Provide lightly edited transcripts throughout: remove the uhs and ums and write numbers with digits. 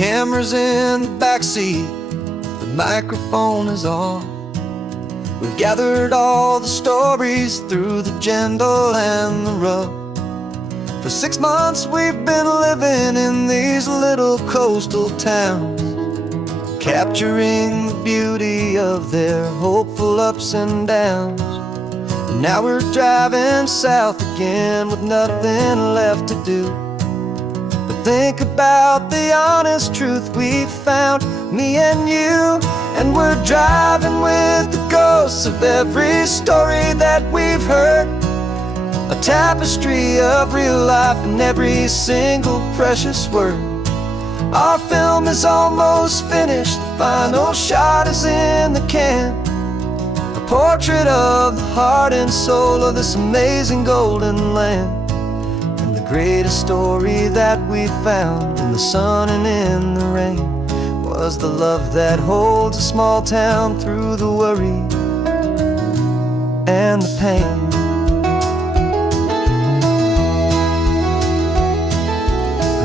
camera's in the backseat, the microphone is on. We've gathered all the stories through the gentle and the rough. For 6 months we've been living in these little coastal towns, capturing the beauty of their hopeful ups and downs. And now we're driving south again with nothing left to do but think about the honest truth we found, me and you. And we're driving with the ghosts of every story that we've heard, a tapestry of real life in every single precious word. Our film is almost finished, the final shot is in the can, a portrait of the heart and soul of this amazing golden land. And the greatest story that we found in the sun and in the rain was the love that holds a small town through the worry and the pain.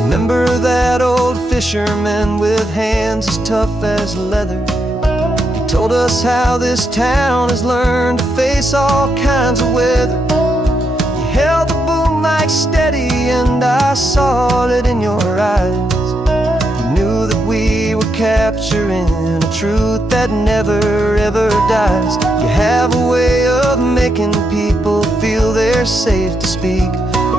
Remember that old fisherman with hands as tough as leather? He told us how this town has learned to face all kinds of weather. You held the boom mic steady and I saw it in your eyes. You knew that we were capturing a truth that never ever dies. You have a way of making people feel they're safe to speak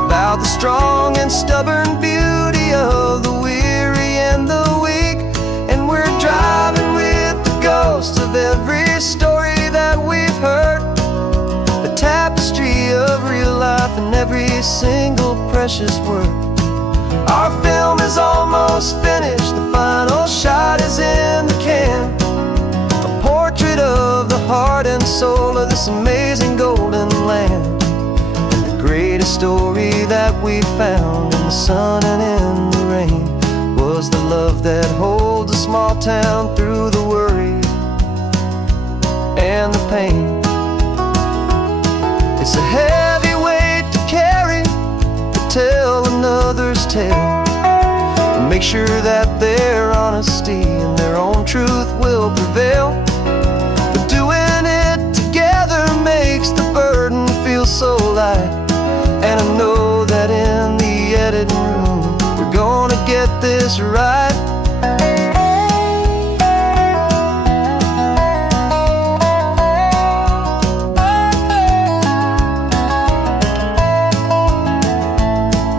about the strong and stubborn beauty of the weary and the weak. And we're driving with the ghosts of every story that we've heard, a tapestry of real life in every single precious word. Our film is almost finished, the final shot is in the can, a portrait of the heart and soul of this amazing golden land. Greatest story that we found in the sun and in the rain was the love that holds a small town through the worry and the pain. It's a heavy weight to carry, to tell another's tale, and make sure that their honesty and their own truth will prevail. But doing it together makes the burden feel so light. And I know that in the editing room we're gonna get this right.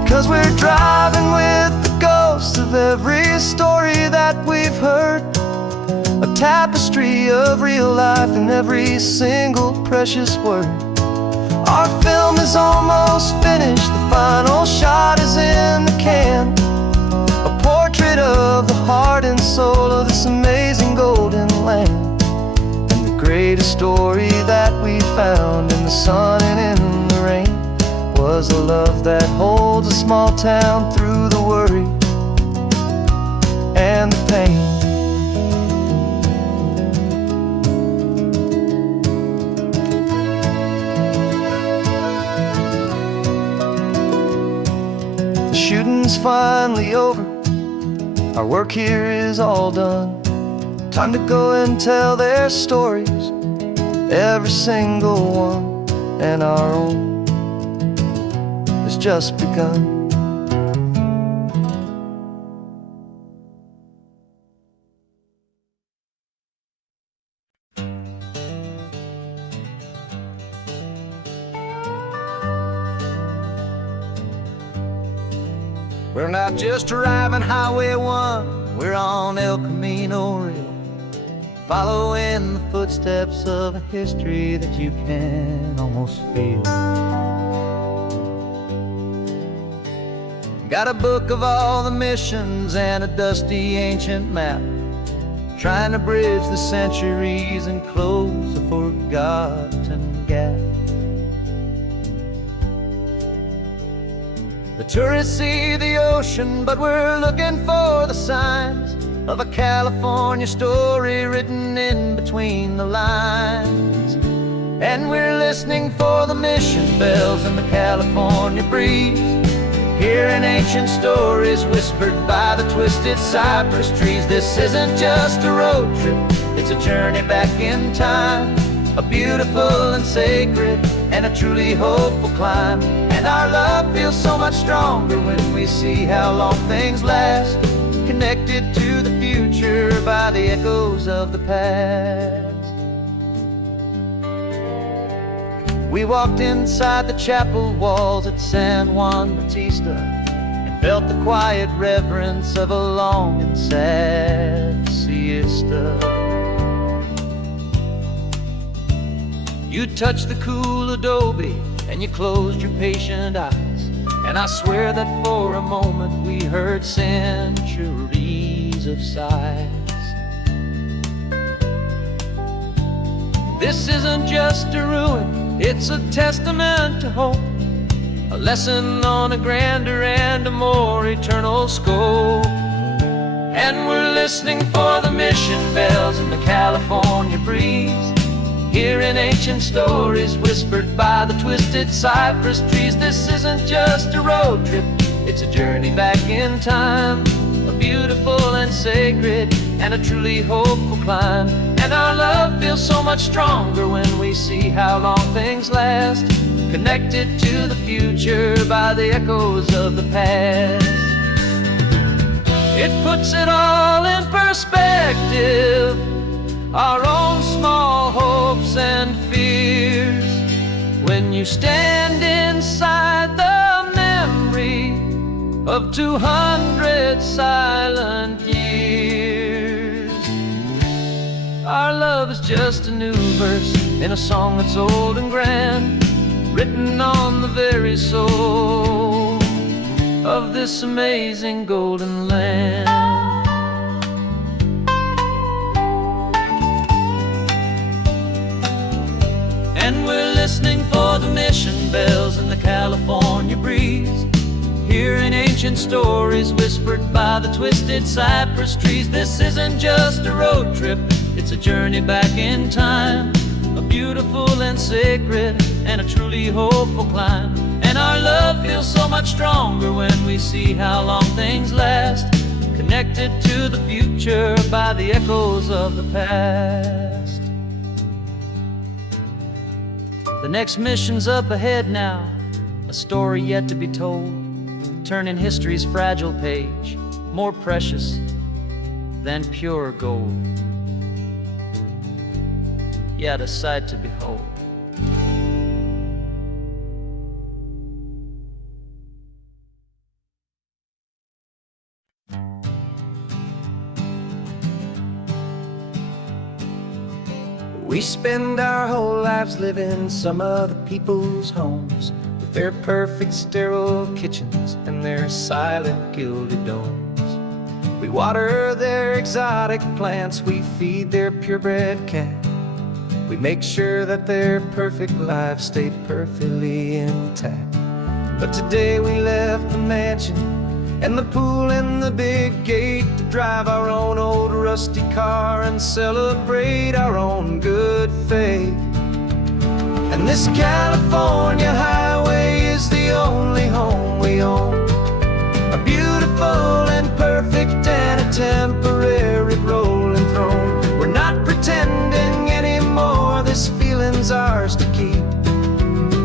'Cause we're driving with the ghosts of every story that we've heard, a tapestry of real life in every single precious word. Our film is almost finished, the final shot is in the can, a portrait of the heart and soul of this amazing golden land. And the greatest story that we found in the sun and in the rain was the love that holds a small town through the worry and the pain. Shooting's finally over, our work here is all done. Time to go and tell their stories, every single one, and our own has just begun. We're not just driving Highway 1, we're on El Camino Real, following the footsteps of a history that you can almost feel. Got a book of all the missions and a dusty ancient map, trying to bridge the centuries and close a forgotten gap. The tourists see the ocean, but we're looking for the signs of a California story written in between the lines. And we're listening for the mission bells and the California breeze, Hearing ancient stories whispered by the twisted cypress trees. This isn't just a road trip, it's a journey back in time. A beautiful and sacred and a truly hopeful climb. And our love feels so much stronger when we see how long things last, connected to the future by the echoes of the past. We walked inside the chapel walls at San Juan Bautista and felt the quiet reverence of a long and sad siesta. You touched the cool adobe and you closed your patient eyes, and I swear that for a moment we heard centuries of sighs. This isn't just a ruin, it's a testament to hope, a lesson on a grander and a more eternal scope. And we're listening for the mission bells in the California breeze, hearing ancient stories whispered by the twisted cypress trees. This isn't just a road trip, it's a journey back in time. A beautiful and sacred and a truly hopeful climb. And our love feels so much stronger when we see how long things last, connected to the future by the echoes of the past. It puts it all in perspective, our own small hopes and fears, when you stand inside the memory of 200 silent years. Our love is just a new verse in a song that's old and grand, written on the very soul of this amazing golden land. And we're listening for the mission bells in the California breeze, hearing ancient stories whispered by the twisted cypress trees. This isn't just a road trip, it's a journey back in time. A beautiful and sacred and a truly hopeful climb. And our love feels so much stronger when we see how long things last, connected to the future by the echoes of the past. The next mission's up ahead now, a story yet to be told, turning history's fragile page more precious than pure gold. Yet a sight to behold. We spend our whole lives living some other people's homes, with their perfect sterile kitchens and their silent gilded domes. We water their exotic plants, we feed their purebred cat. We make sure that their perfect lives stay perfectly intact. But today we left the mansion and the pool and the big gate to drive our own old rusty car and celebrate our own good faith. And this California highway is the only home we own, a beautiful and perfect and a temporary rolling throne. We're not pretending anymore, this feeling's ours to keep,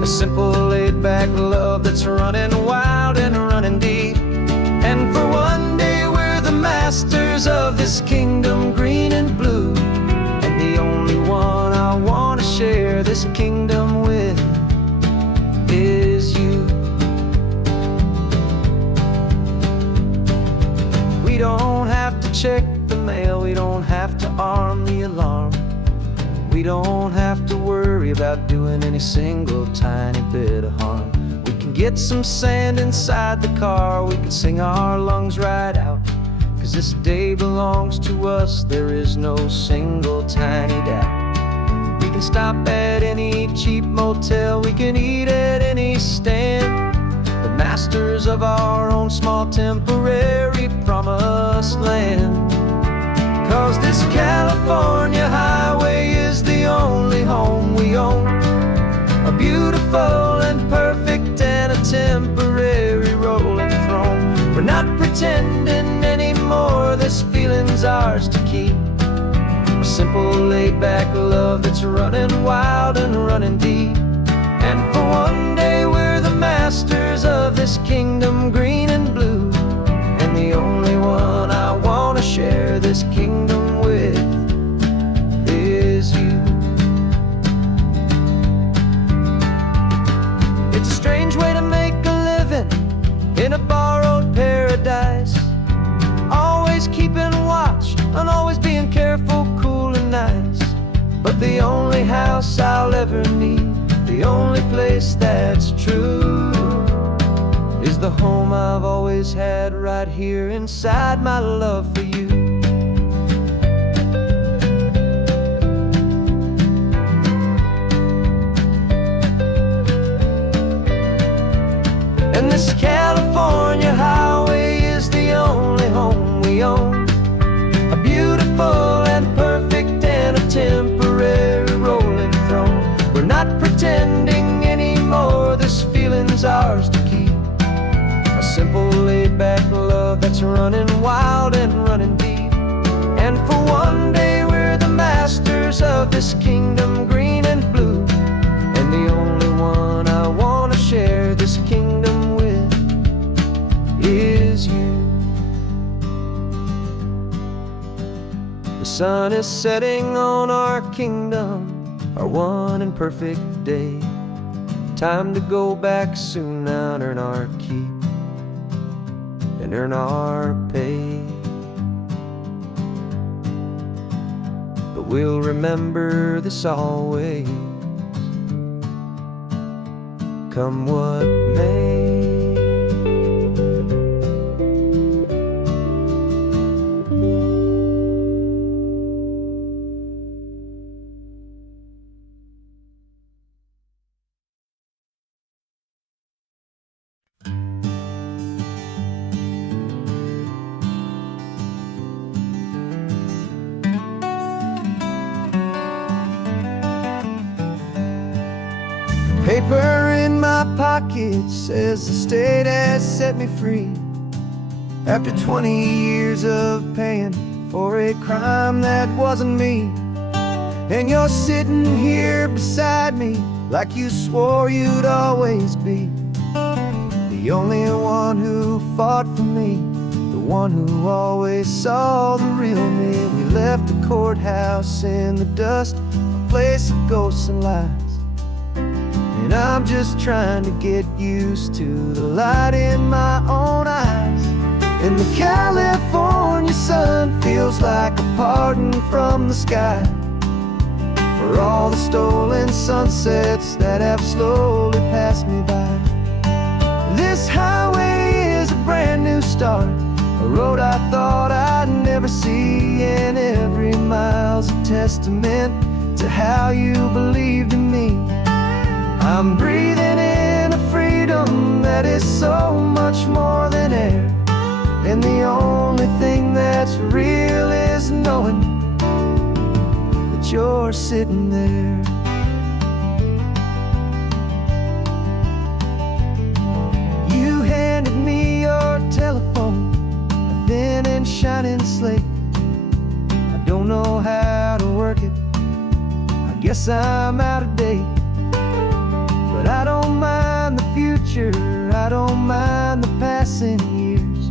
a simple laid-back love that's running wild and running deep. And for one day we're the masters of this kingdom green and blue, and the only one I want to share this kingdom with is you. We don't have to check the mail, we don't have to arm the alarm, we don't have to worry about doing any single tiny bit of harm. We can get some sand inside the car, we can sing our lungs right out, 'cause this day belongs to us, there is no single tiny doubt. We can stop at any cheap motel, we can eat at any stand, the masters of our own small temporary promised land. 'Cause this California highway is the only home we own, a beautiful and perfect and a temporary rolling pretending anymore. This feeling's ours to keep. A simple laid-back love that's running wild and running deep. And for one day we're the masters of this kingdom, green and blue. And the only one I want to share this kingdom with is you. It's a strange way to make a living in a borrowed paradise, always keeping watch and always being careful, cool and nice. But the only house I'll ever need, the only place that's true, is the home I've always had right here inside my love for you. And this California highway is the only home we own, a beautiful and perfect and a temporary rolling throne. We're not pretending anymore, this feeling's ours to keep. A simple laid-back love that's running wild and running deep. And for one day we're the masters of this kingdom, green and blue. And the only one I want to share this kingdom with is you. The sun is setting on our kingdom, our one and perfect day. Time to go back soon now and earn our keep and earn our pay. But we'll remember this always, come what may. Paper in my pocket says the state has set me free, after 20 years of paying for a crime that wasn't me. And you're sitting here beside me like you swore you'd always be, the only one who fought for me, the one who always saw the real me. We left the courthouse in the dust, a place of ghosts and lies. And I'm just trying to get used to the light in my own eyes. And the California sun feels like a pardon from the sky for all the stolen sunsets that have slowly passed me by. This highway is a brand new start, a road I thought I'd never see. And every mile's a testament to how you believed in me. I'm breathing in a freedom that is so much more than air. And the only thing that's real is knowing that you're sitting there. You handed me your telephone, a thin and shining slate. I don't know how to work it, I guess I'm out of date. But I don't mind the future, I don't mind the passing years,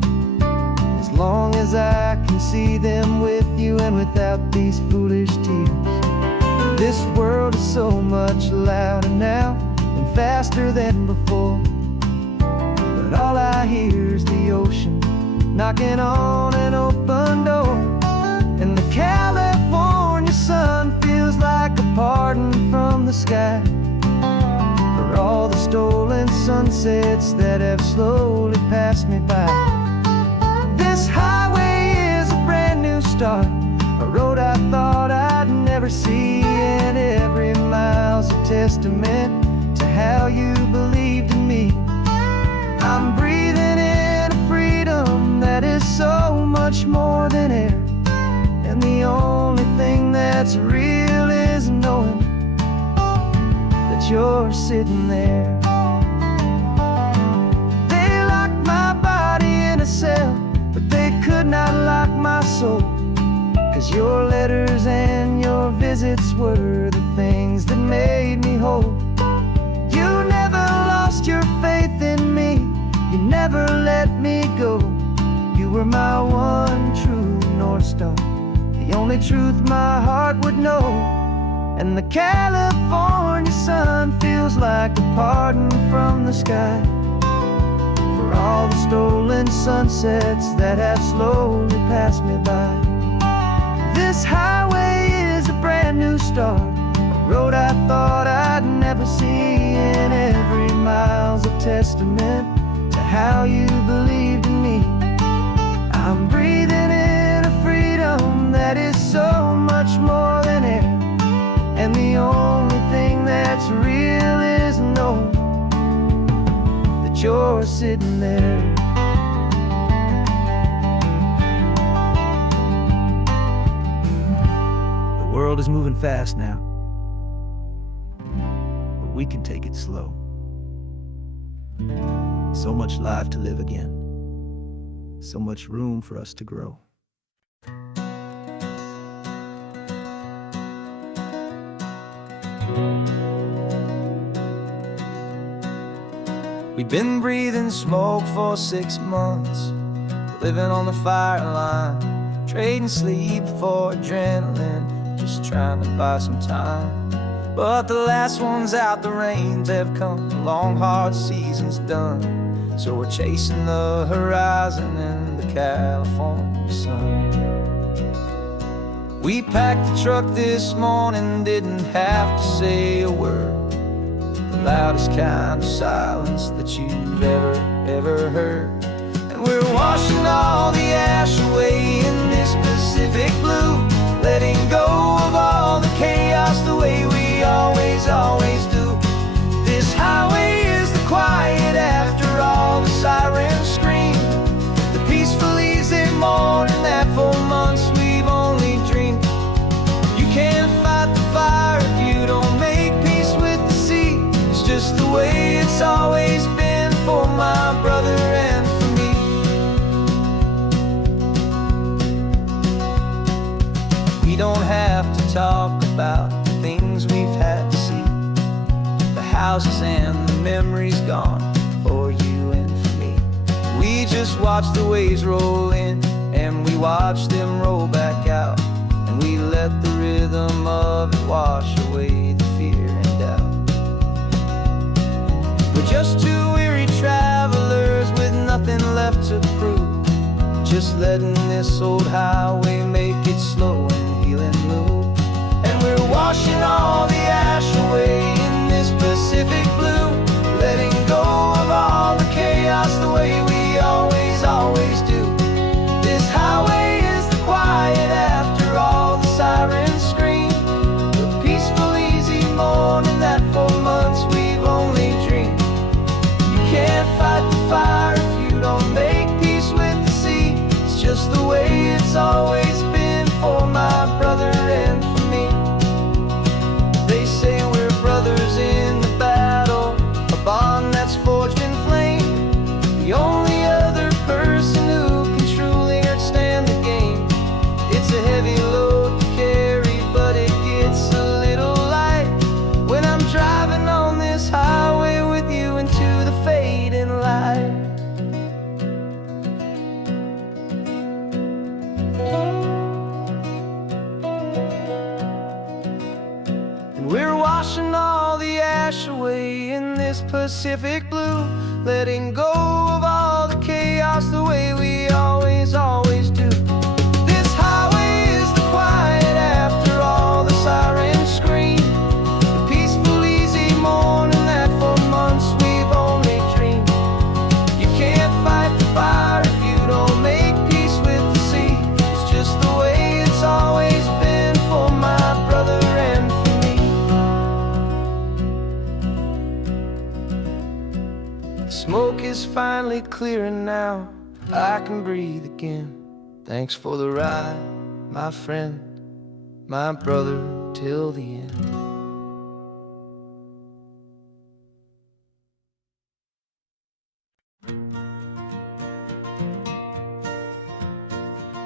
as long as I can see them with you and without these foolish tears. This world is so much louder now and faster than before, but all I hear is the ocean knocking on an open door. And the California sun feels like a pardon from the sky for all the stolen sunsets that have slowly passed me by. This highway is a brand new start, a road I thought I'd never see. And every mile's a testament to how you believed in me. I'm breathing in a freedom that is so much more than air. And the only thing that's real is knowing that you're sitting there. They locked my body in a cell soul. 'Cause your letters and your visits were the things that made me whole. You never lost your faith in me, you never let me go. You were my one true North Star, the only truth my heart would know. And the California sun feels like a pardon from the sky for all the stolen sunsets that have slowly passed me by. This highway is a brand new start, a road I thought I'd never see, and every mile's a testament to how you believed in me. I'm breathing in a freedom that is so much more than air, and the only thing that's real is knowing that you're sitting there. The world is moving fast now, but we can take it slow. So much life to live again, so much room for us to grow. We've been breathing smoke for 6 months, living on the fire line, trading sleep for adrenaline, just trying to buy some time. But the last one's out, the rains have come, the long hard season's done. So we're chasing the horizon in the California sun. We packed the truck this morning, didn't have to say a word. The loudest kind of silence that you've ever heard. And we're washing all the ash away in this Pacific blue, letting go of all the chaos the way we always do. This highway is the quiet after all the sirens scream, the peaceful easy morning that for months we've only dreamed. You can't fight the fire if you don't make peace with the sea. It's just the way it's always been for my brother and for me. We don't have to talk about the things we've had to see, the houses and the memories gone for you and for me. We just watch the waves roll in, and we watch them roll back out, and we let the rhythm of it wash away the fear and doubt. We're just two weary travelers with nothing left to prove, just letting this old highway make it slow and heal and move. And we're washing all the ash away in this Pacific blue, letting go of all the chaos the way we always do. This highway is the quiet after all the sirens scream, the peaceful easy morning that for months we've only dreamed. You can't fight the fire if you don't make peace with the sea. It's just the way it's always been for my brother and for me. They say we're brothers in the battle, a bond that's forged in flame. The only other person who can truly stand the game. It's a heavy load to carry, but it gets a little light when I'm driving on this highway with you into the fading light. And we're washing all the ash away in this Pacific blue, letting go of all the chaos the way we always do. This highway is the quiet after all the sirens scream, the peaceful easy morning that for months we've only dreamed. You can't fight the fire if you don't make peace with the sea. It's just the way it's always been for my brother and for me. The smoke is finally clearing now, I can breathe again. Thanks for the ride, my friend, my brother till the end.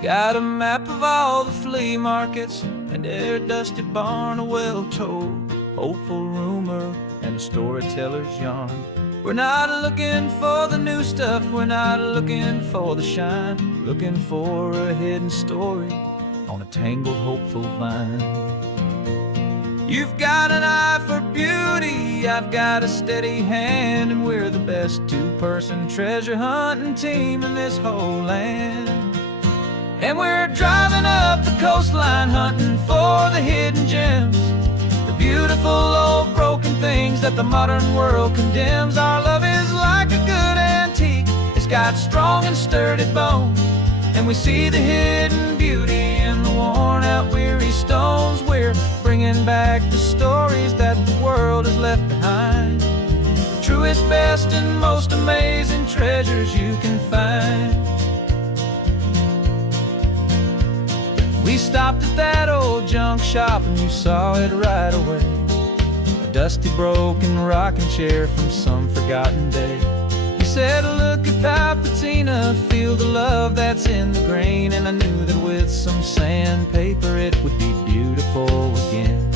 got a map of all the flea markets and their dusty barn, a well-told, hopeful rumor, and a storyteller's yarn. We're not looking for the new stuff, we're not looking for the shine, looking for a hidden story on a tangled, hopeful vine. You've got an eye for beauty, I've got a steady hand, and we're the best two-person treasure hunting team in this whole land. And we're driving up the coastline hunting for the hidden gems, the beautiful old broken things that the modern world condemns. Our love is like a good antique, it's got strong and sturdy bones, and we see the hidden beauty in the worn-out, weary stones. We're bringing back the stories that the world has left behind, the truest, best, and most amazing treasures you can find. We stopped at that old junk shop and you saw it right away, a dusty, broken rocking chair from some forgotten day. You said, look at that patina, feel the love that's in the grain, and I knew that with some sandpaper it would be beautiful again.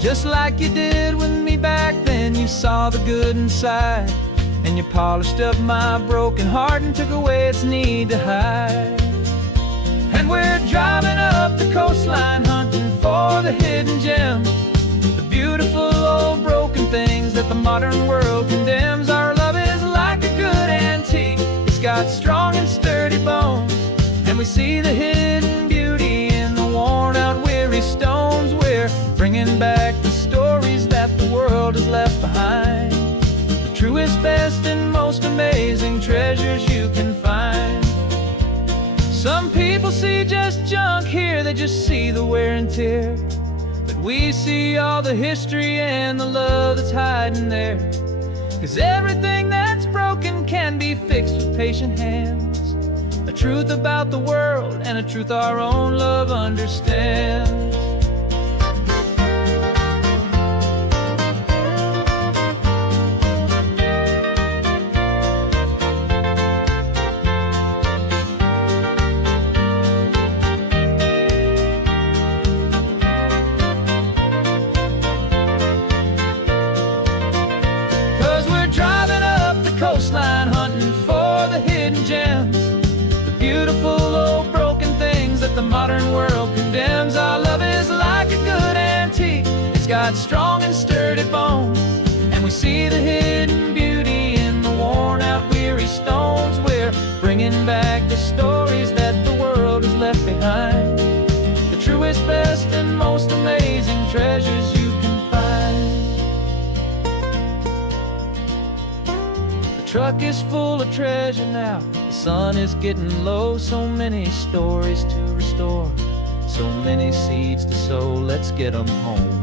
Just like you did with me back then, you saw the good inside, and you polished up my broken heart and took away its need to hide. And we're driving up the coastline hunting for the hidden gems, the beautiful old broken things that the modern world condemns. Our love is like a good antique, it's got strong and sturdy bones, and we see the hidden beauty in the worn-out, weary stones. We're bringing back the stories that the world has left behind, the truest, best, and most amazing treasures you can find. Some people see just junk here, they just see the wear and tear, but we see all the history and the love that's hiding there. 'Cause everything that's broken can be fixed with patient hands, a truth about the world and a truth our own love understands. Coastline hunting for the hidden gems, the beautiful old broken things that the modern world condemns. Our love is like a good antique, it's got strong and sturdy bones, and we see the hidden beauty in the worn-out, weary stones. We're bringing back the stories that the world has left behind, the truest, best, and most amazing treasures you can find. The truck is full of treasure now, the sun is getting low, so many stories to restore, so many seeds to sow. Let's get them home,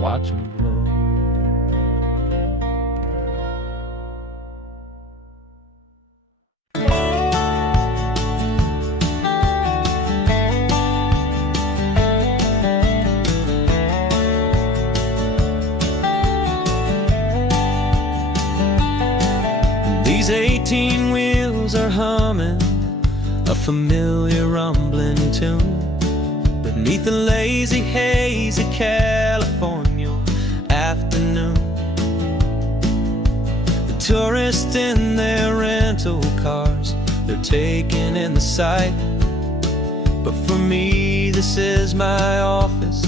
watch them blow. These 18 wheels are humming a familiar rumbling tune beneath the lazy haze of California afternoon. The tourists in their rental cars, they're taking in the sight, but for me this is my office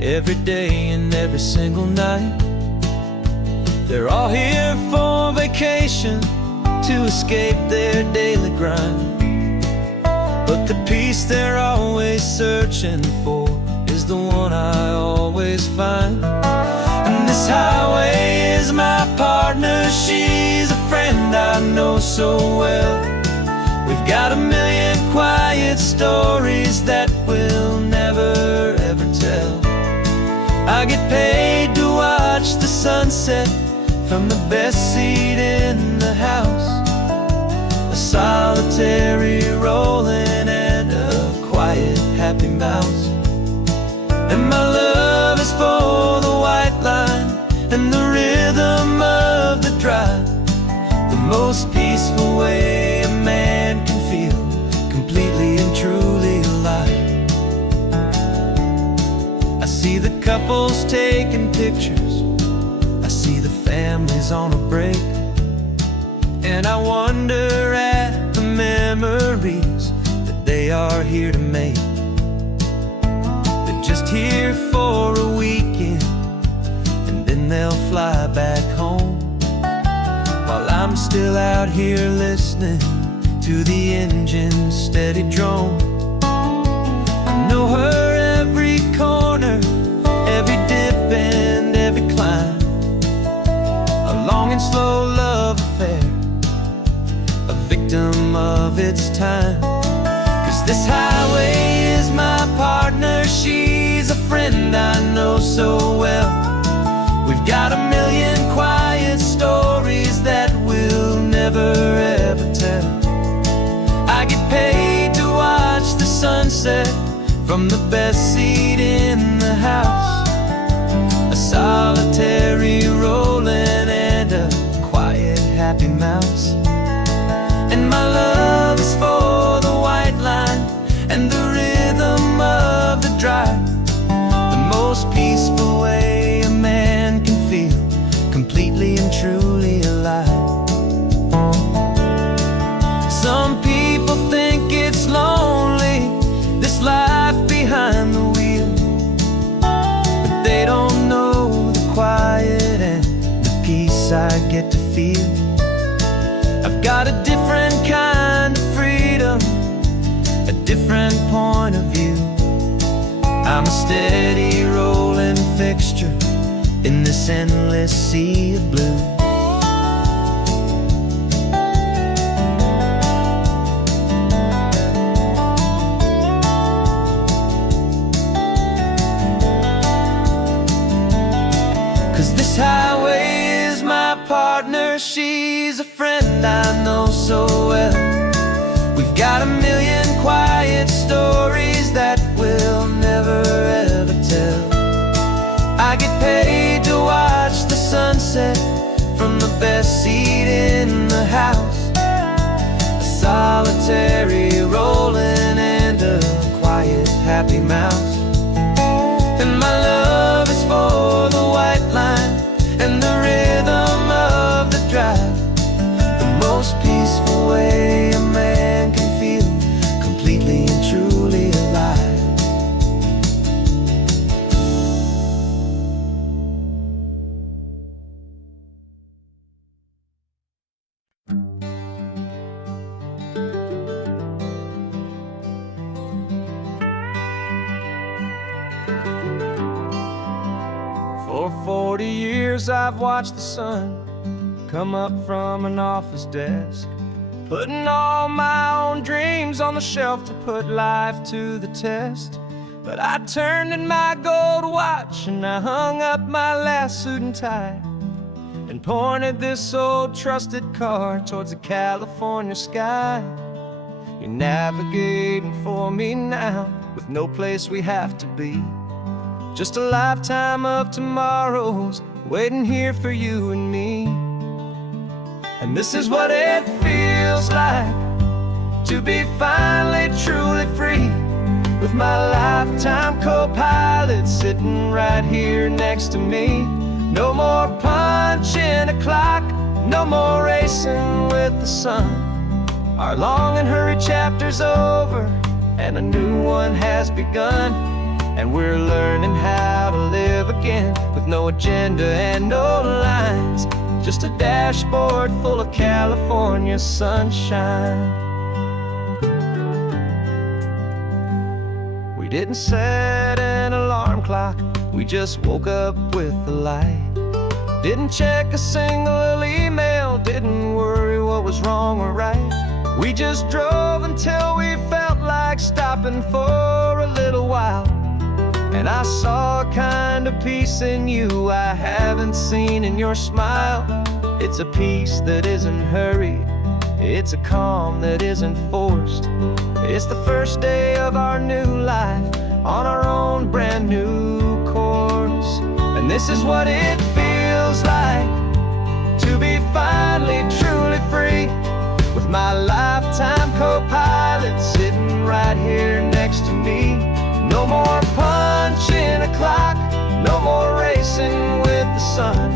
every day and every single night. They're all here for vacation, to escape their daily grind, but the peace they're always searching for is the one I always find. And this highway is my partner, she's a friend I know so well. We've got a million quiet stories that we'll never ever tell. I get paid to watch the sunset from the best seat in the house, a solitary rolling and a quiet happy mouse. And my love is for the white line and the rhythm of the drive, the most peaceful peaceful way a man can feel completely and truly alive. I see the couples taking pictures, I see the families on a break, and I wonder at the memories that they are here to make. They're just here for a weekend, and then they'll fly back home, while I'm still out here listening to the engine's steady drone. I know her every corner, every dip and every climb, a long and slow love affair, a victim of its time. 'Cause this highway is my partner, she's a friend I know so well. We've got a million quiet stories that we'll never ever tell. I get paid to watch the sunset from the best seat in the house, a solitary rolling and a quiet happy mouse. And my love is for the white line and the rhythm of the drive, the most peaceful way a man can feel completely and truly alive. Some people think it's lonely, this life behind the wheel, but they don't know the quiet and the peace I get to feel. I've got a different kind of freedom, a different point of view. I'm a steady rolling fixture in this endless sea of blue. 'Cause this highway is my partner, she's a friend I know so well. We've got a million quiet stories that we'll never ever tell. I get paid to watch the sunset from the best seat in the house, a solitary rolling and a quiet happy mouse. And my love is for the white line and the rhythm of the drive, the most peaceful way a man can feel completely and truly alive. For 40 years I've watched the sun come up from an office desk, putting all my own dreams on the shelf to put life to the test. But I turned in my gold watch and I hung up my last suit and tie, and pointed this old trusted car towards the California sky. You're navigating for me now with no place we have to be, just a lifetime of tomorrows waiting here for you and me. And this is what it feels like to be finally truly free, with my lifetime co-pilot sitting right here next to me. No more punching a clock, no more racing with the sun. Our long and hurried chapter's over and a new one has begun. And we're learning how to live again with no agenda and no lines, just a dashboard full of California sunshine. We didn't set an alarm clock, we just woke up with the light. Didn't check a single email, didn't worry what was wrong or right. We just drove until we felt like stopping for a little while. And I saw a kind of peace in you I haven't seen in your smile. It's a peace that isn't hurried, it's a calm that isn't forced. It's the first day of our new life on our own brand new course. And this is what it feels like to be finally truly free, with my lifetime co-pilot sitting right here next to me. No more punching a clock, no more racing with the sun.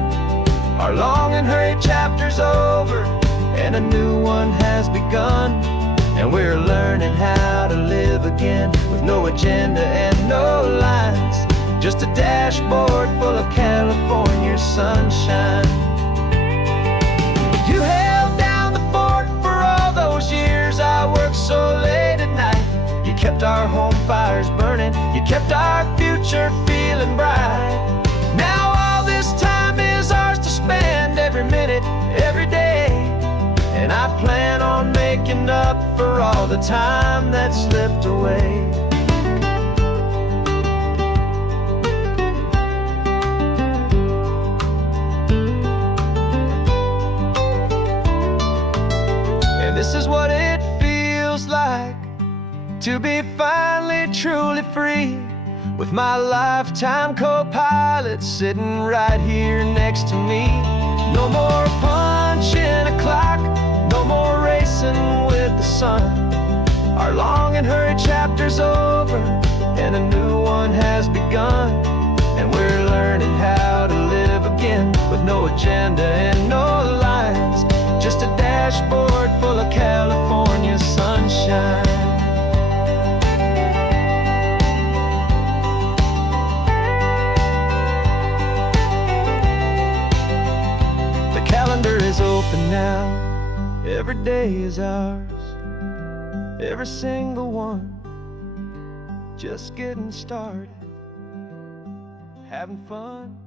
Our long and hurried chapter's over, and a new one has begun. And we're learning how to live again, with no agenda and no lines, just a dashboard full of California sunshine. You held down the fort for all those years I worked so late at night. You kept our home fires burning, you kept our future feeling bright. Now all this time is ours to spend, every minute, every day. And I plan on making up for all the time that slipped away. And this is what it feels like to be finally truly free, with my lifetime co-pilot sitting right here next to me. No more punching a clock, no more racing with the sun. Our long and hurried chapter's over, and a new one has begun. And we're learning how to live again, with no agenda and no lines, just a dashboard full of California sunshine. The calendar is open now, every day is ours, every single one, just getting started, having fun.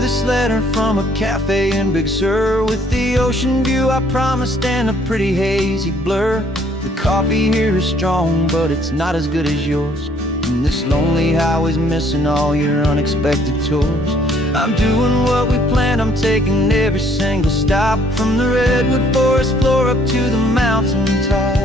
This letter from a cafe in Big Sur, with the ocean view I promised and a pretty hazy blur. The coffee here is strong, but it's not as good as yours. And this lonely highway's missing all your unexpected tours. I'm doing what we planned, I'm taking every single stop, from the redwood forest floor up to the mountain top.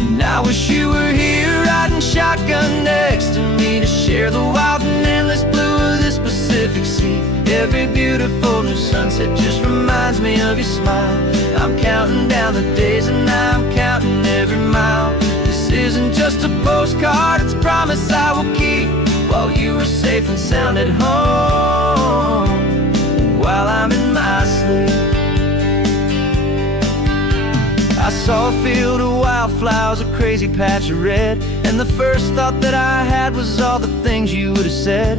And I wish you were here riding shotgun next to me, to share the wild and endless blue of this Pacific Sea. Every beautiful new sunset just reminds me of your smile. I'm counting down the days and I'm counting every mile. This isn't just a postcard, it's a promise I will keep, while you are safe and sound at home, while I'm in my sleep. I saw a field of wildflowers, a crazy patch of red, and the first thought that I had was all the things you would have said.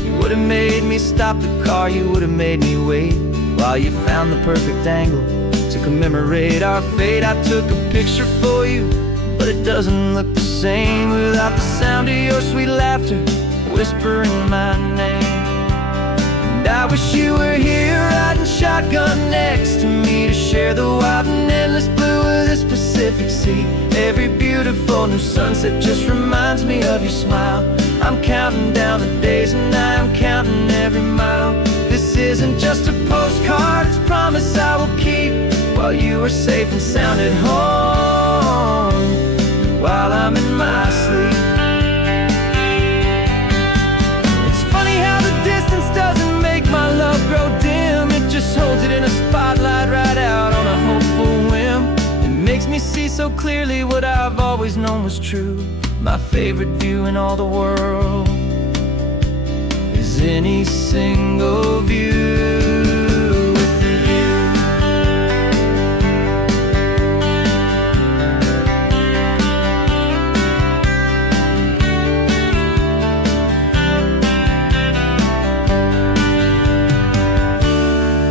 You would have made me stop the car, you would have made me wait, while you found the perfect angle to commemorate our fate. I took a picture for you, but it doesn't look the same without the sound of your sweet laughter whispering my name. And I wish you were here riding shotgun next to me, to share the wild and endless blue of this Pacific Sea. Every beautiful new sunset just reminds me of your smile. I'm counting down the days and I'm counting every mile. This isn't just a postcard, it's a promise I will keep, while you are safe and sound at home, while I'm in my sleep. It's funny how the distance doesn't make my love grow dim, it just holds it in a spotlight right out on a hopeful whim. It makes me see so clearly what I've always known was true. My favorite view in all the world is any single view with you.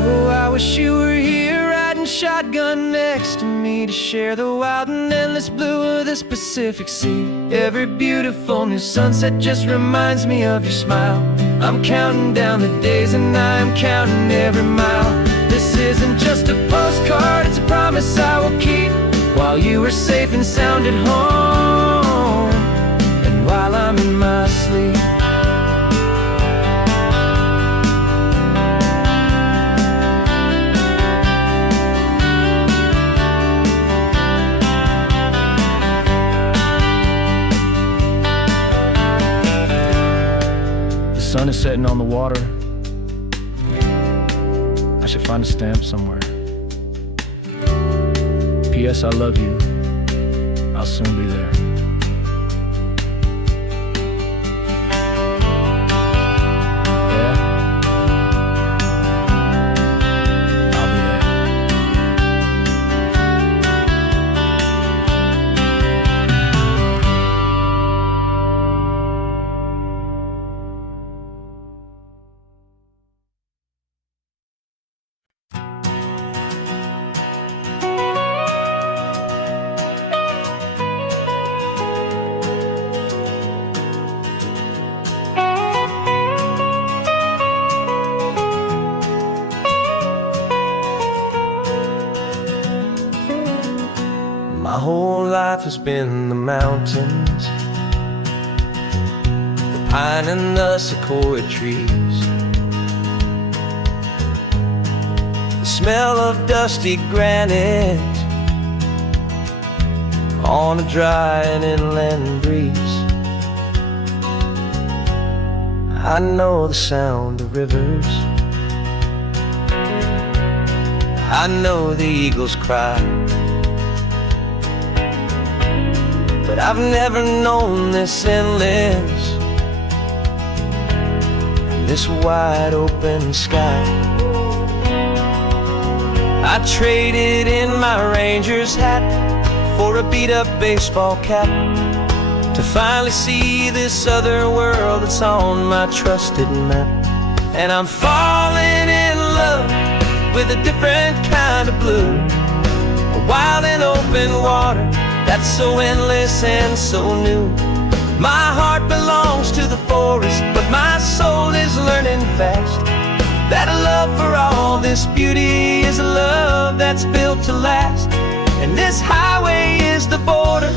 Oh, I wish you were here riding shotgun next to me, to share the wild and endless blue of this Pacific Sea. Every beautiful new sunset just reminds me of your smile. I'm counting down the days and I'm counting every mile. This isn't just a postcard, it's a promise I will keep, while you are safe and sound at home, and while I'm in my sleep. The sun is setting on the water. I should find a stamp somewhere. P.S. I love you. I'll soon be there. Yeah? I'll be there. My whole life has been the mountains, the pine and the sequoia trees, the smell of dusty granite on a dry and inland breeze. I know the sound of rivers, I know the eagles cry, but I've never known this endless and this wide open sky. I traded in my Ranger's hat for a beat-up baseball cap to finally see this other world that's on my trusted map. And I'm falling in love with a different kind of blue, a wild and open water that's so endless and so new. My heart belongs to the forest, but my soul is learning fast that a love for all this beauty is a love that's built to last. And this highway is the border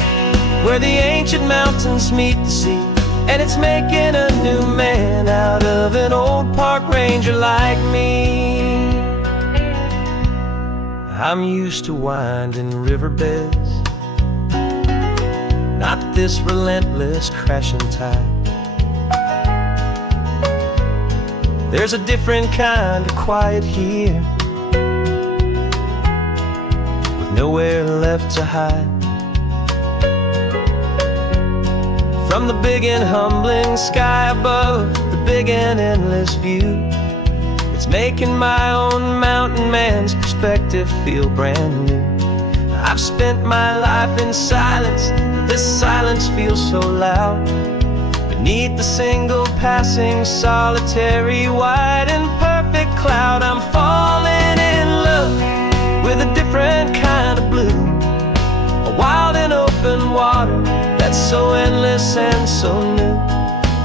where the ancient mountains meet the sea, and it's making a new man out of an old park ranger like me. I'm used to winding riverbeds, not this relentless crashing tide. There's a different kind of quiet here, with nowhere left to hide. From the big and humbling sky above, the big and endless view, it's making my own mountain man's perspective feel brand new. I've spent my life in silence, but this silence feels so loud. Beneath the single passing solitary white and perfect cloud, I'm falling in love with a different kind of blue, a wild and open water that's so endless and so new.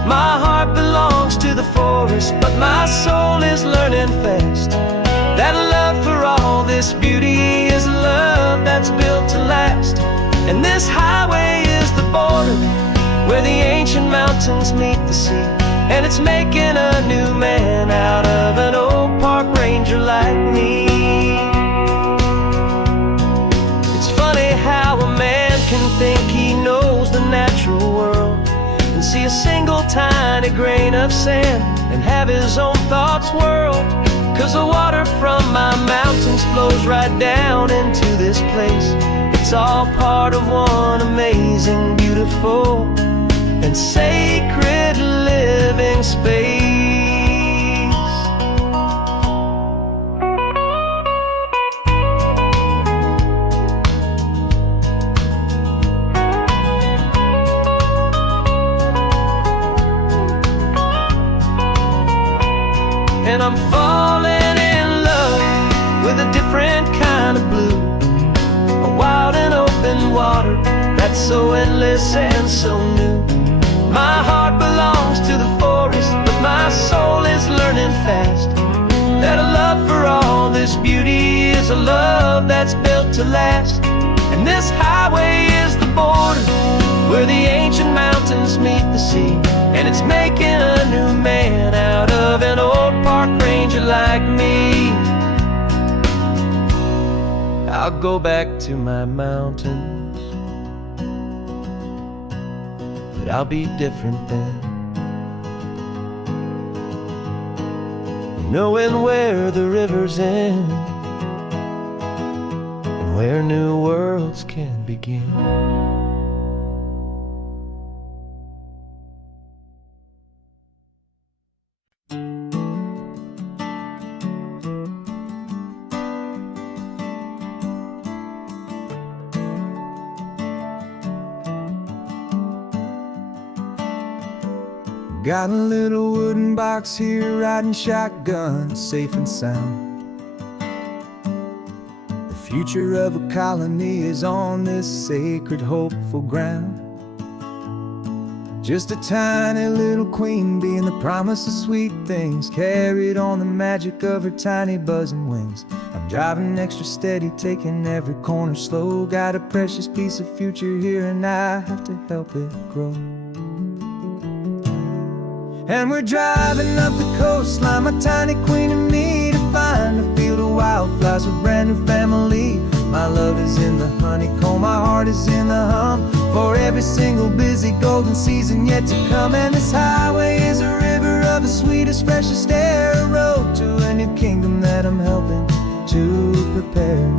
My heart belongs to the forest, but my soul is learning fast that love for all this beauty is a love that's built to last. And this highway is the border where the ancient mountains meet the sea, and it's making a new man out of an old park ranger like me. It's funny how a man can think he knows the natural world and see a single tiny grain of sand and have his own thoughts whirled. 'Cause the water from my mountains flows right down into this place. It's all part of one amazing, beautiful, and sacred living space. And I'm falling in love with a different kind of blue, a wild and open water that's so endless and so new. My heart belongs to the forest, but my soul is learning fast that a love for all this beauty is a love that's built to last. And this highway is the border where the ancient mountains mountains meet the sea, and it's making a new man out of an old park ranger like me. I'll go back to my mountains, but I'll be different then, knowing where the rivers end and where new worlds can begin. Got a little wooden box here, riding shotgun, safe and sound. The future of a colony is on this sacred, hopeful ground. Just a tiny little queen bee, and the promise of sweet things carried on the magic of her tiny buzzing wings. I'm driving extra steady, taking every corner slow. Got a precious piece of future here, and I have to help it grow. And we're driving up the coastline, my tiny queen and me, to find a field of wildflowers with brand new family. My love is in the honeycomb, my heart is in the hum, for every single busy golden season yet to come. And this highway is a river of the sweetest, freshest air, a road to a new kingdom that I'm helping to prepare.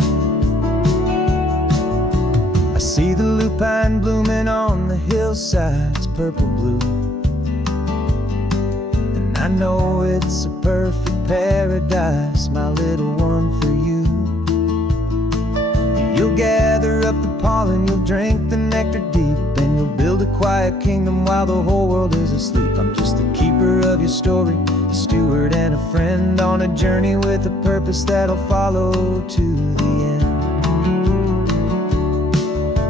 I see the lupine blooming on the hillsides, purple blue. I know it's a perfect paradise, my little one, for you. You'll gather up the pollen, you'll drink the nectar deep, and you'll build a quiet kingdom while the whole world is asleep. I'm just the keeper of your story, a steward and a friend, on a journey with a purpose that'll follow to the end.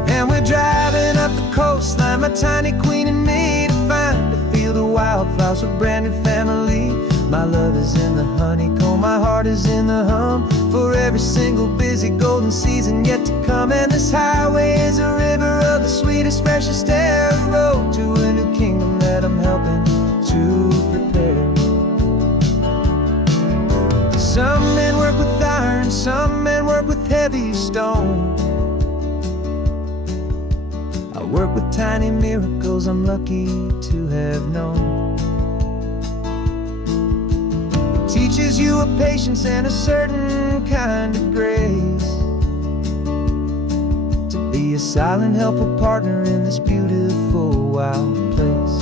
And we're driving up the coastline, my tiny queen and me, to find a field of wildflowers with brand new family. My love is in the honeycomb, my heart is in the hum, for every single busy golden season yet to come. And this highway is a river of the sweetest, freshest air, a road to a new kingdom that I'm helping to prepare. Some men work with iron, some men work with heavy stone. I work with tiny miracles I'm lucky to have known. It teaches you a patience and a certain kind of grace, to be a silent, helpful partner in this beautiful, wild place.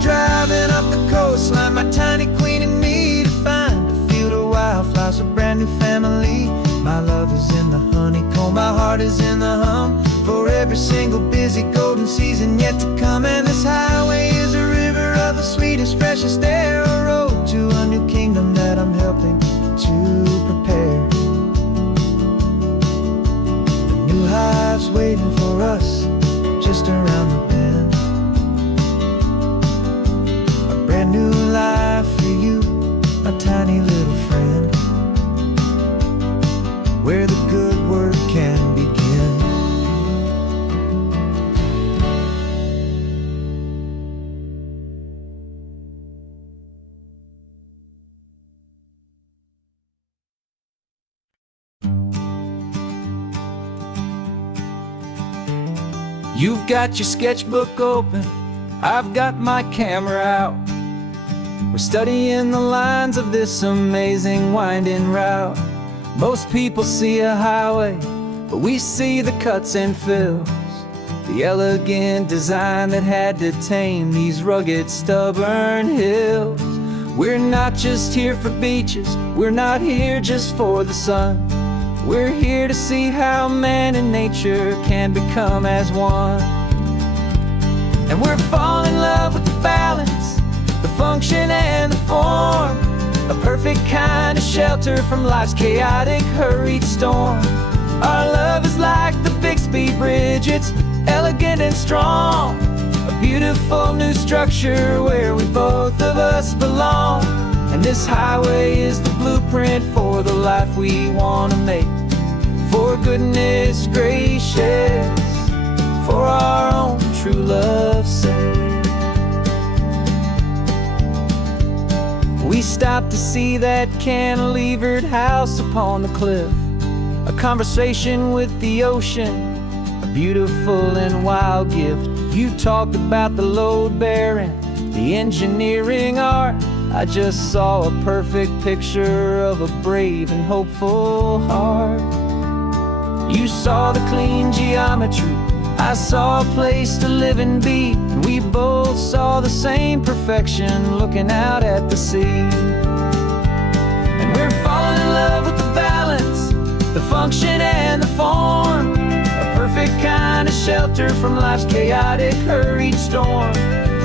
Driving up the coastline, my tiny queen and me, to find a field of wildflowers, a brand new family. My love is in the honeycomb, my heart is in the hum, for every single busy golden season yet to come. And this highway is a river of the sweetest, freshest air, a road to a new kingdom that I'm helping to prepare. The new hive's waiting for us just around the bend. Brand new life for you, my tiny little friend, where the good work can begin. You've got your sketchbook open, I've got my camera out. We're studying the lines of this amazing winding route. Most people see a highway, but we see the cuts and fills, the elegant design that had to tame these rugged, stubborn hills. We're not just here for beaches, we're not here just for the sun. We're here to see how man and nature can become as one. And we're falling in love with the balance, the function and the form, a perfect kind of shelter from life's chaotic, hurried storm. Our love is like the Bixby Bridge, it's elegant and strong, a beautiful new structure where we both of us belong. And this highway is the blueprint for the life we want to make. For goodness gracious, for our own true love's sake. We stopped to see that cantilevered house upon the cliff, a conversation with the ocean, a beautiful and wild gift. You talked about the load bearing, the engineering art. I just saw a perfect picture of a brave and hopeful heart. You saw the clean geometry, I saw a place to live and be, and we both saw the same perfection looking out at the sea. And we're falling in love with the balance, the function and the form, a perfect kind of shelter from life's chaotic, hurried storm.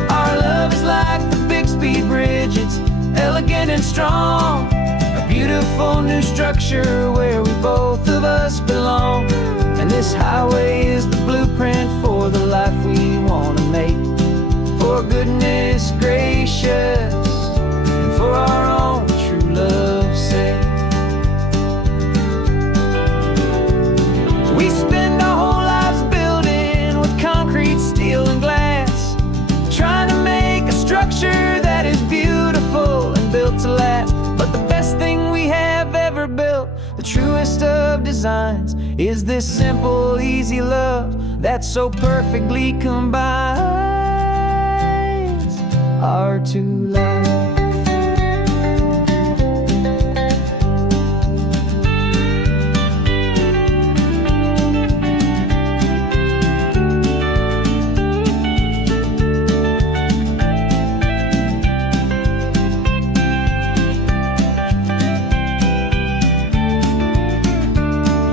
Our love is like the Bixby Bridge, it's elegant and strong, a beautiful new structure where we both of us belong. And this highway is the blueprint for the life we want to make. For goodness gracious, and for our own true love's sake. We spend our whole lives building with concrete, steel and glass, trying to make a structure that is beautiful and built to last. But the best thing we have ever built, the truest of designs, is this simple, easy love that so perfectly combines our two lives.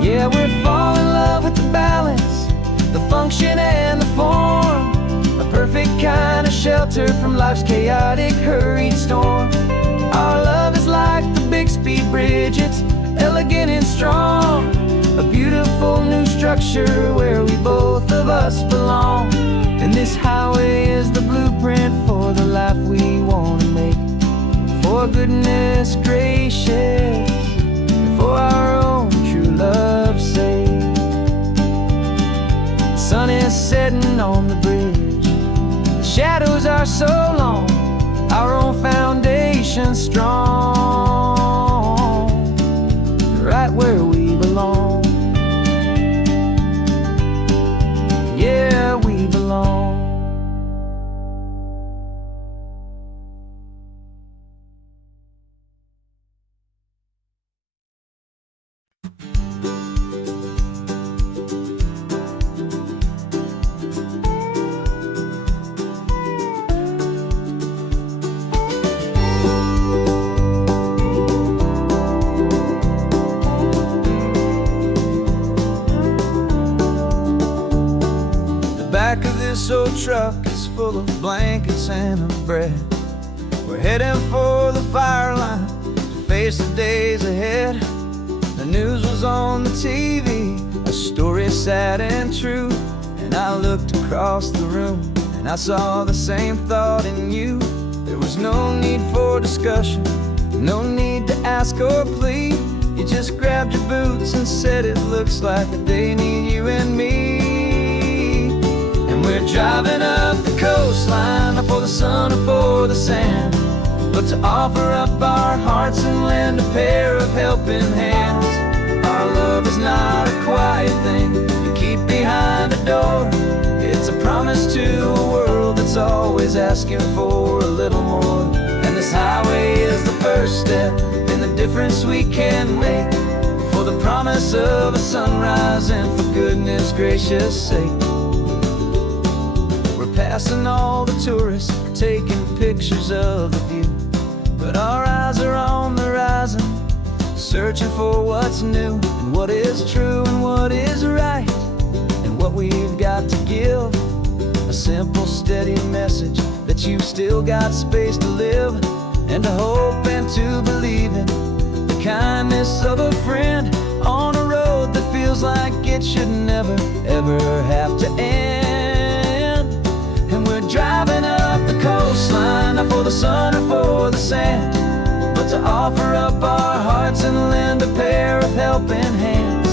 Yeah, we're falling in love with the balance, the function and the form, a perfect kind of shelter from life's chaotic, hurried storm. Our love is like the Bixby Bridge, it's elegant and strong, a beautiful new structure where we both of us belong. And this highway is the blueprint for the life we want to make. For goodness gracious, and for our own true love's sake. The sun is setting on the bridge, the shadows are so long, our own foundation strong, right where we belong. Yeah, we belong. Back of this old truck is full of blankets and a bread. We're heading for the fire line to face the days ahead. The news was on the TV, a story sad and true. And I looked across the room and I saw the same thought in you. There was no need for discussion, no need to ask or plead. You just grabbed your boots and said it looks like a day need you and me. We're driving up the coastline, not for the sun or for the sand, but to offer up our hearts and lend a pair of helping hands. Our love is not a quiet thing you keep behind a door. It's a promise to a world that's always asking for a little more. And this highway is the first step in the difference we can make, for the promise of a sunrise and for goodness gracious sake. Passing all the tourists, taking pictures of the view, but our eyes are on the horizon, searching for what's new and what is true and what is right, and what we've got to give, A simple, steady message that you've still got space to live, and to hope and to believe in the kindness of a friend on a road that feels like it should never, ever have to end. And we're driving up the coastline, not for the sun or for the sand, but to offer up our hearts and lend a pair of helping hands.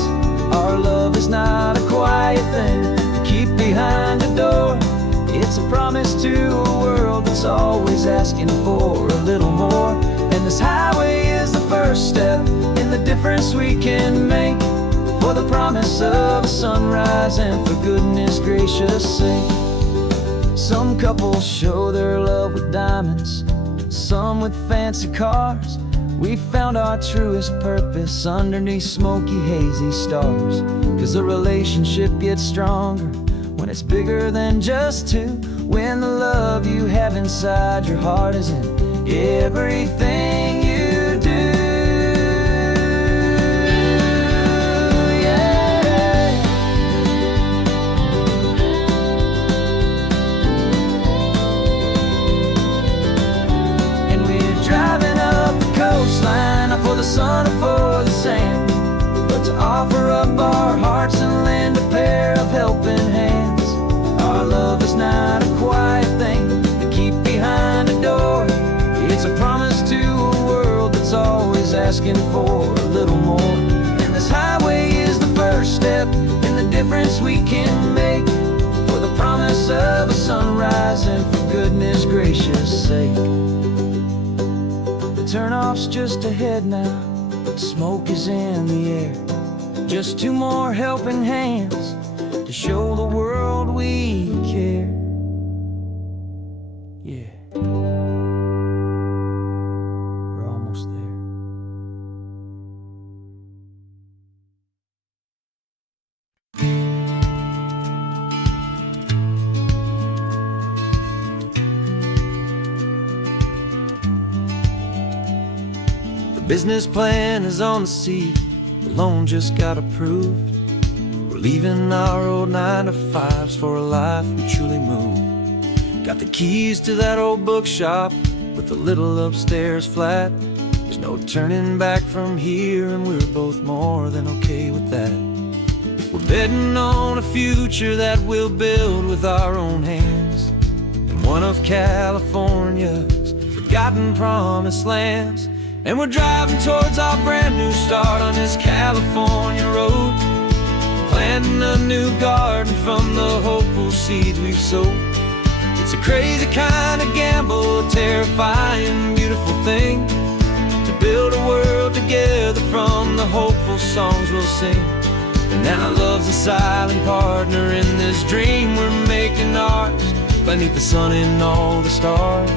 Our love is not a quiet thing to keep behind a door. It's a promise to a world that's always asking for a little more. And this highway is the first step in the difference we can make, for the promise of a sunrise and for goodness gracious sake. Some couples show their love with diamonds, some with fancy cars. We found our truest purpose underneath smoky, hazy stars. 'Cause a relationship gets stronger when it's bigger than just two, when the love you have inside your heart is in everything you do. Yeah. And we're driving up the coastline, not for the sun or for the sand, but to offer up our hearts and lend a pair of helping hands. Our love is not a quiet thing to keep behind a door. It's a promise to a world that's always asking for a little more. And this highway is the first step in the difference we can make, for the promise of a sunrise and for goodness gracious sake. The turnoff's just ahead now, smoke is in the air. Just two more helping hands to show the world we care. Yeah, we're almost there. The business plan is on the seat, the loan just got approved. We're leaving our old 9-to-5s for a life we truly move. Got the keys to that old bookshop with the little upstairs flat. There's no turning back from here, and we're both more than okay with that. We're betting on a future that we'll build with our own hands, in one of California's forgotten promised lands. And we're driving towards our brand new start on this California road, planting a new garden from the hopeful seeds we've sowed. It's a crazy kind of gamble, a terrifying, beautiful thing, to build a world together from the hopeful songs we'll sing. And now love's a silent partner in this dream we're making ours, beneath the sun and all the stars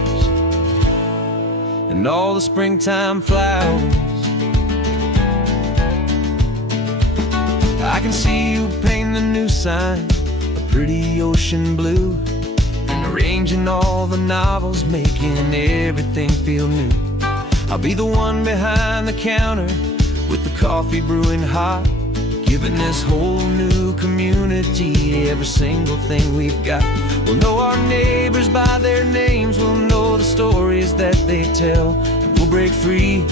and all the springtime flowers. I can see you painting a new sign, a pretty ocean blue, and arranging all the novels, making everything feel new. I'll be the one behind the counter with the coffee brewing hot, giving this whole new community every single thing we've got. We'll know our neighbors by their names, we'll know the stories that they tell, and we'll break free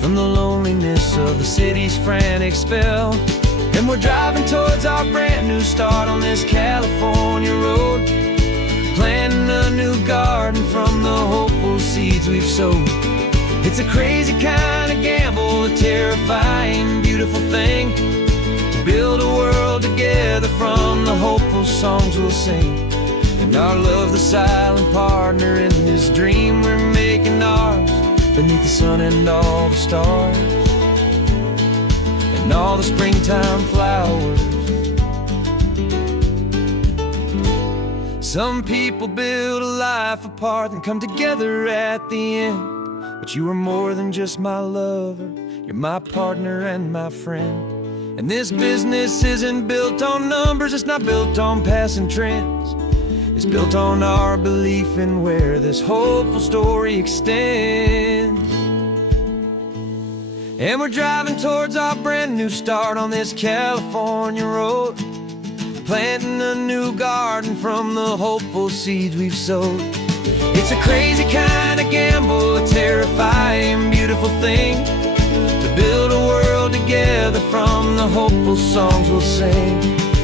from the loneliness of the city's frantic spell. And we're driving towards our brand new start on this California road, planting a new garden from the hopeful seeds we've sowed. It's a crazy kind of gamble, a terrifying, beautiful thing, to build a world together from the hopeful songs we'll sing. And our love's the silent partner in this dream we're making ours, beneath the sun and all the stars and all the springtime flowers. Some people build a life apart and come together at the end, but you are more than just my lover, you're my partner and my friend. And this business isn't built on numbers, it's not built on passing trends. It's built on our belief in where this hopeful story extends. And we're driving towards our brand new start on this California road, planting a new garden from the hopeful seeds we've sowed. It's a crazy kind of gamble, a terrifying, beautiful thing, to build a world together from the hopeful songs we'll sing.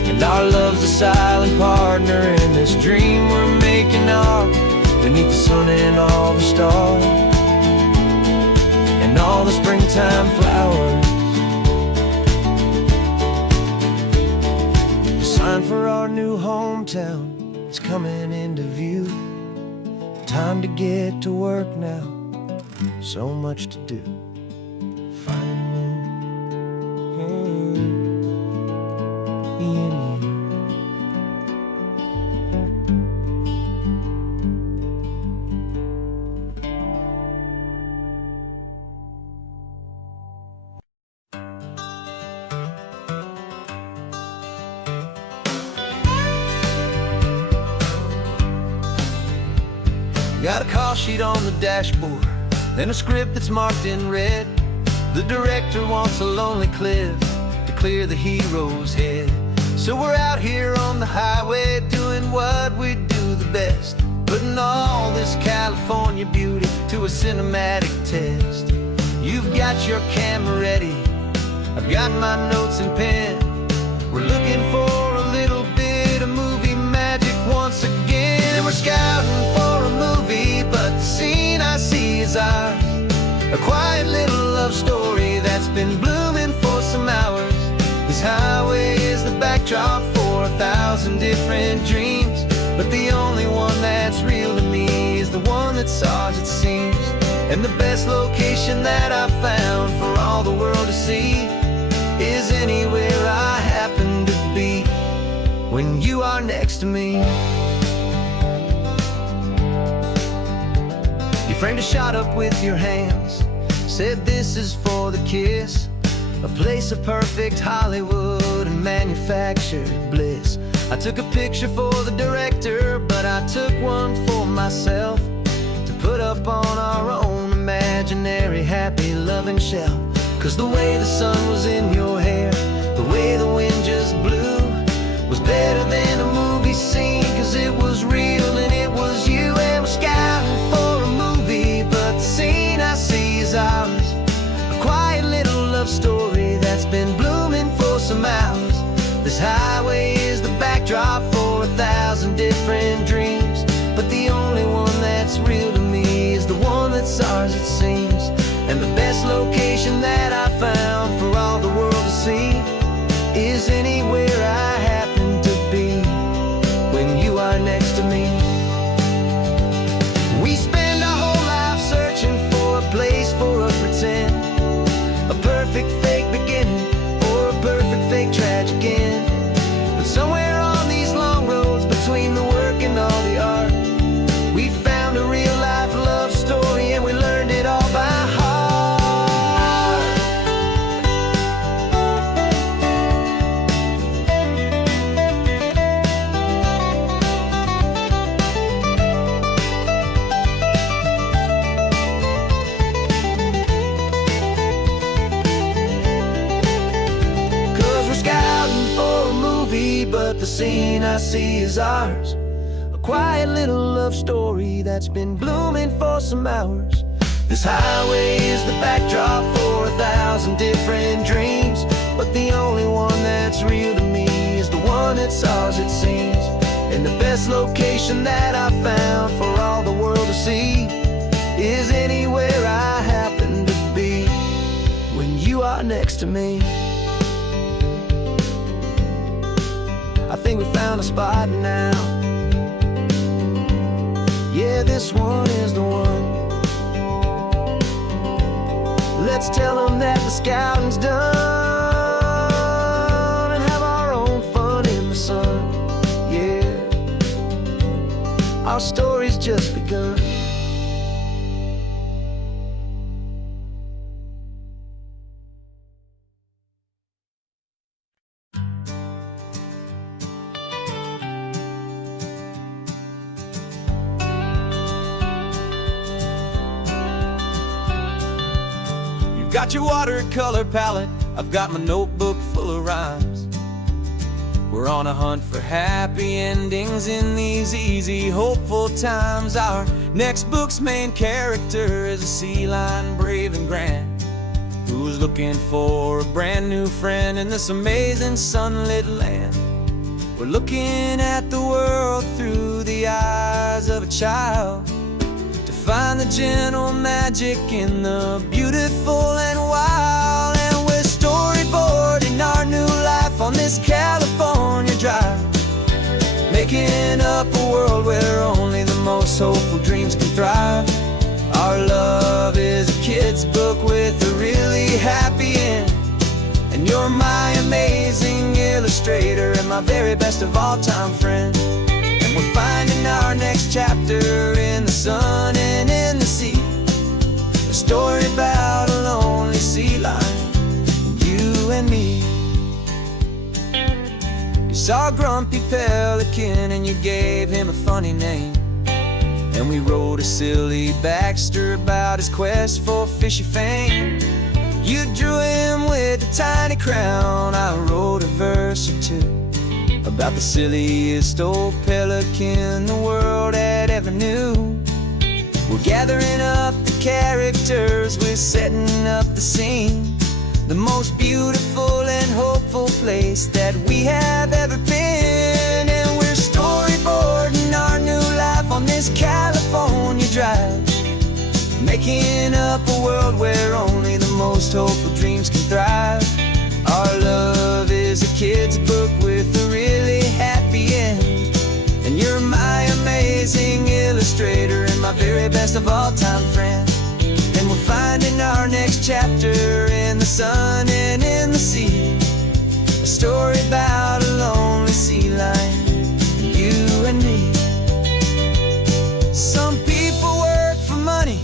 And our love's a silent partner in this dream we're making ours, beneath the sun and all the stars, and all the springtime flowers. The sign for our new hometown is coming into view. Time to get to work now, so much to do. Finding in you. Got a call sheet on the dashboard and a script that's marked in red. The director wants a lonely cliff to clear the hero's head. So we're out here on the highway doing what we do the best, putting all this California beauty to a cinematic test. You've got your camera ready, I've got my notes and pen. We're looking for a little bit of movie magic once again. And we're scouting for a movie, but the scene I see is ours. A quiet little love story that's been blooming for some hours. This highway is the backdrop for 1,000 different dreams, but the only one that's real to me is the one that's ours, it seems. And the best location that I've found for all the world to see is anywhere I happen to be when you are next to me. You framed a shot up with your hands, said this is for the kiss, a place of perfect Hollywood and manufactured bliss. I took a picture for the director, but I took one for myself to put up on our own imaginary happy loving shelf. Cause the way the sun was in your hair, the way the wind just blew, was better than a movie scene, cause it was real and it was you. And we're scouting for a movie, but the scene I see is ours. A quiet little love story that's been blooming for some hours. This highway is the backdrop for 1,000 different dreams, but the only one that's real to me is the one that's ours, it seems. And the best location that I found for all the world to see is anywhere I happen to be when you are next to me. We spend our whole life searching for a place for a pretend, a perfect fake beginning or a perfect fake tragic end. But somewhere on these long roads between the work and all the art, we found a real life love story and we learned it all by heart. But the scene I see is ours. A quiet little love story that's been blooming for some hours. This highway is the backdrop for 1,000 different dreams, but the only one that's real to me is the one that's ours, it seems. And the best location that I found for all the world to see is anywhere I happen to be when you are next to me. I think we found a spot now. Yeah, this one is the one. Let's tell them that the scouting's done and have our own fun in the sun. Yeah, our story's just begun. Got your watercolor palette, I've got my notebook full of rhymes. We're on a hunt for happy endings in these easy, hopeful times. Our next book's main character is a sea lion, brave and grand, who's looking for a brand new friend in this amazing sunlit land. We're looking at the world through the eyes of a child, to find the gentle magic in the beautiful and wild. And we're storyboarding our new life on this California drive, making up a world where only the most hopeful dreams can thrive. Our love is a kid's book with a really happy end, and you're my amazing illustrator and my very best of all time friend. And we're finding our next chapter in the sun and in the sea, a story about a lonely sea lion, you and me. You saw a grumpy pelican and you gave him a funny name, and we wrote a silly Baxter about his quest for fishy fame. You drew him with a tiny crown, I wrote a verse or two about the silliest old pelican the world had ever knew. We're gathering up the characters, we're setting up the scene, the most beautiful and hopeful place that we have ever been. And we're storyboarding our new life on this California drive, making up a world where only the most hopeful dreams can thrive. Our love is a kid's book with a really happy end, and you're my amazing illustrator and my very best of all time friend. And we're finding our next chapter in the sun and in the sea, a story about a lonely sea lion, you and me. Some people work for money,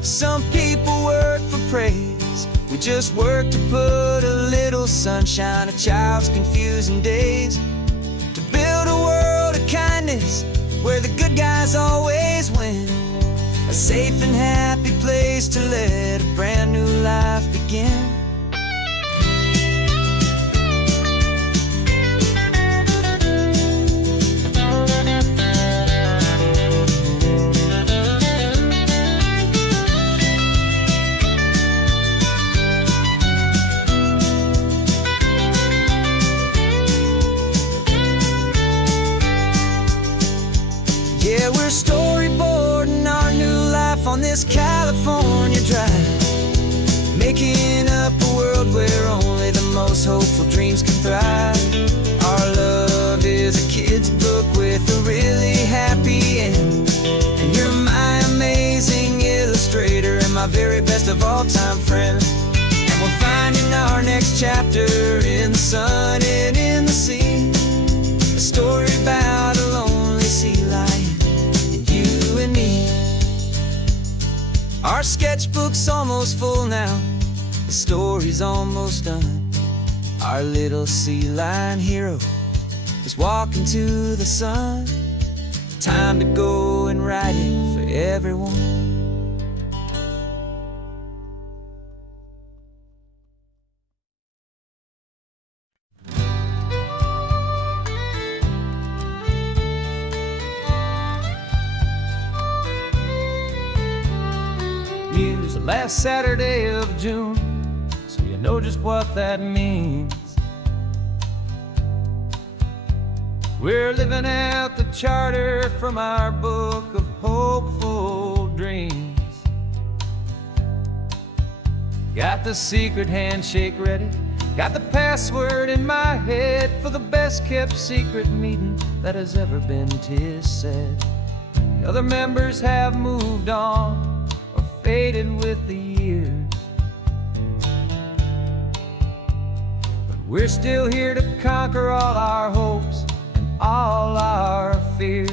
some people work for praise. We just work to put a little sunshine in a child's confusing days, to build a world of kindness where the good guys always win, a safe and happy place to let a brand new life begin. Yeah, we're storyboarding our new life on this California drive, making up a world where only the most hopeful dreams can thrive. Our love is a kid's book with a really happy end, and you're my amazing illustrator and my very best of all time friend. And we're finding our next chapter in the sun and in the sea, a story about a lonely sea lion, you and me. Our sketchbook's almost full now, the story's almost done. Our little sea lion hero is walking to the sun. Time to go and write it for everyone. Use the last Saturday of June, so you know just what that means. We're living out the charter from our book of hopeful dreams. Got the secret handshake ready, got the password in my head for the best kept secret meeting that has ever been, 'tis said. The other members have moved on or faded with the years, but we're still here to conquer all our hopes and all our fears.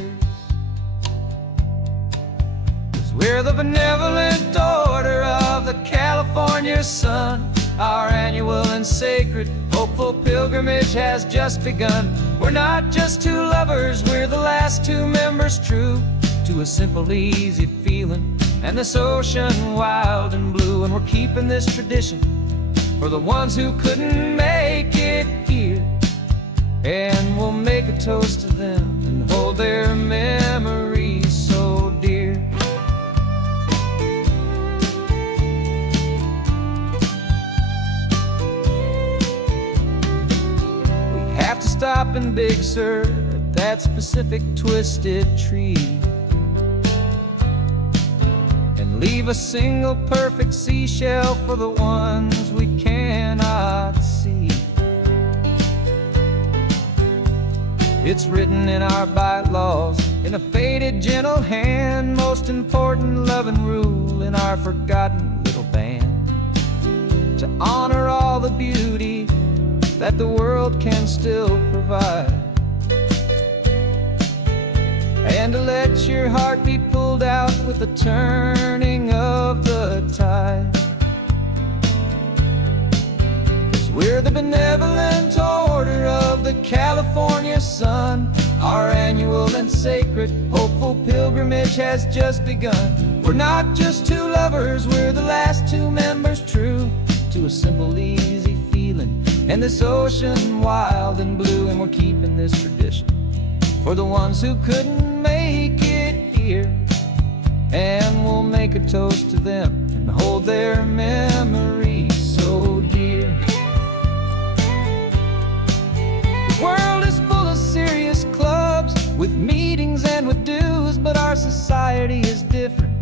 'Cause we're the benevolent order of the California sun. Our annual and sacred hopeful pilgrimage has just begun. We're not just two lovers, we're the last two members true to a simple, easy feeling and this ocean wild and blue. And we're keeping this tradition for the ones who couldn't make it here. And toast to them and hold their memories so dear. We have to stop in Big Sur at that specific twisted tree and leave a single perfect seashell for the ones we cannot see. It's written in our bylaws, in a faded gentle hand, most important loving rule in our forgotten little band, to honor all the beauty that the world can still provide, and to let your heart be pulled out with the turning of the tide. 'Cause we're the benevolent order of the California sun. Our annual and sacred hopeful pilgrimage has just begun. We're not just two lovers, we're the last two members true to a simple, easy feeling, and this ocean wild and blue. And we're keeping this tradition for the ones who couldn't make it here, and we'll make a toast to them and hold their memories so dear. The world is full of serious clubs with meetings and with dues, but our society is different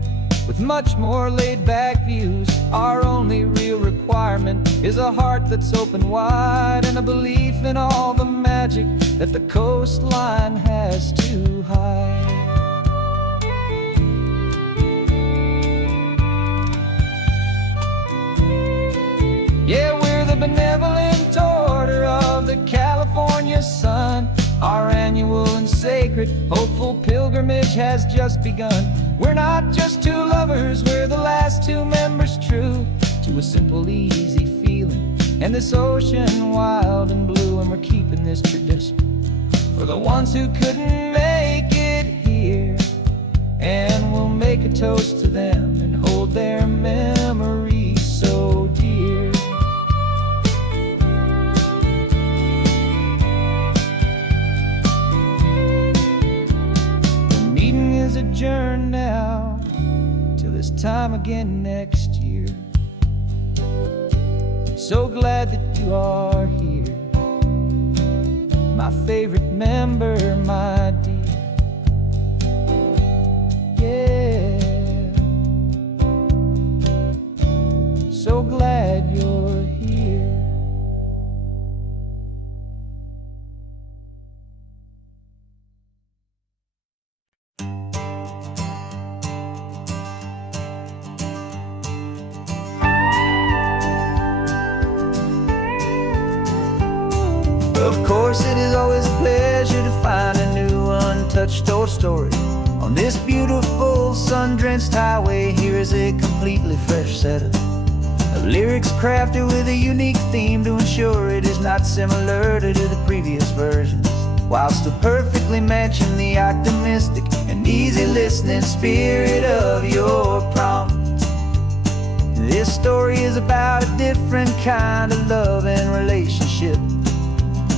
with much more laid-back views. Our only real requirement is a heart that's open wide and a belief in all the magic that the coastline has to hide. Yeah, we're the benevolent order of the California sun. Our annual and sacred hopeful pilgrimage has just begun. We're not just two lovers, we're the last two members true to a simple, easy feeling, and this ocean wild and blue. And we're keeping this tradition for the ones who couldn't make it here, and we'll make a toast to them and hold their memories so dear. The meeting is adjourned now till this time again next year. So glad that you are here, my favorite member, my dear. Yeah, so glad you're here. Of course, it is always a pleasure to find a new untouched old story. On this beautiful sun-drenched highway, here is a completely fresh set of lyrics crafted with a unique theme to ensure it is not similar to the previous versions, while still perfectly matching the optimistic and easy listening spirit of your prompt. This story is about a different kind of love and relationship.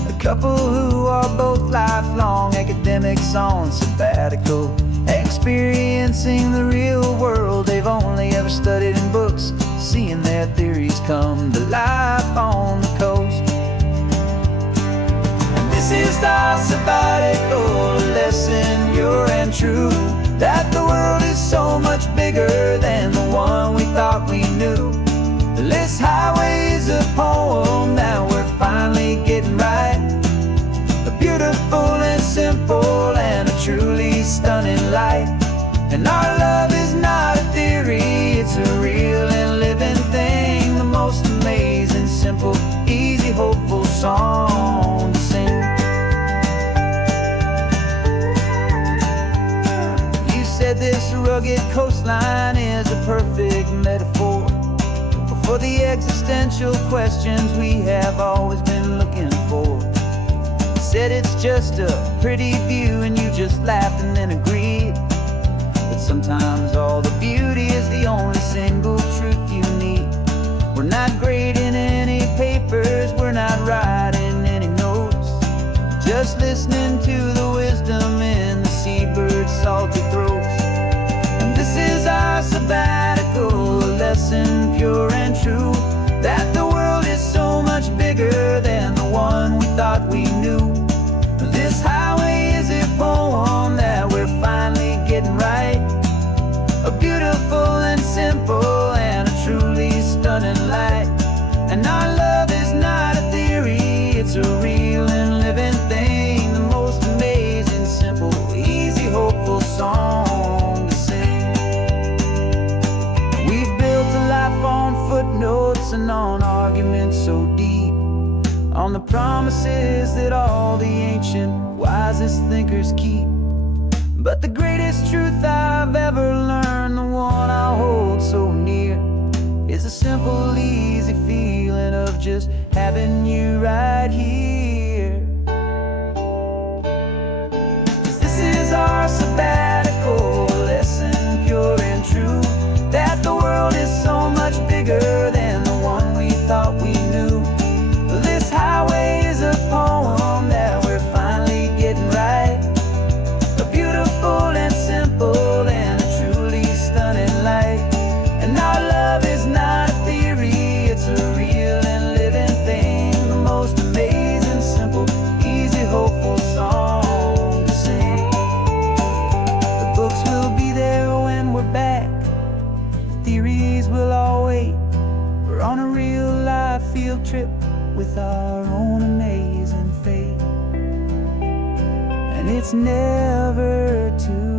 A couple who are both lifelong academics on sabbatical, experiencing the real world they've only ever studied in books, seeing their theories come to life on the coast. And this is our sabbatical lesson, pure and true, that the world is so much bigger than the one we thought we knew. This highway is a poem that we're finally getting right, a beautiful and simple and a truly stunning light. And our love is not a theory, it's a real and living thing, the most amazing, simple, easy, hopeful song to sing. You said this rugged coastline is a perfect metaphor for the existential questions we have always been looking for. You said it's just a pretty view and you just laughed and then agreed, but sometimes all the beauty is the only single truth you need. We're not grading any papers, we're not writing any notes, just just listening to the wisdom in the seabird's salty throats. And this is our sabbatical, a lesson pure and true, that the world is so much bigger than the one we thought we knew. This highway is a poem that we're finally getting right, a beautiful and simple and a truly stunning light. And our love is not a theory, it's a real and living thing, the most amazing, simple, easy, hopeful song to sing. We've built a life on footnotes and on arguments so deep, on the promises that all the ancient, wisest thinkers keep. But the greatest truth I've ever learned, the one I hold so near, is a simple, easy feeling of just having you right here. 'Cause this is our sabbatical, a lesson pure and true, that the world is so much bigger than the one we thought we knew. This highway is a poem that we're finally getting right, a beautiful and simple and a truly stunning light. And our love is not a theory, it's a real and living thing, the most amazing, simple, easy, hopeful song to sing. The books will be there when we're back, the theories will all wait. We're on a real life field trip with our own amazing fate, and it's never too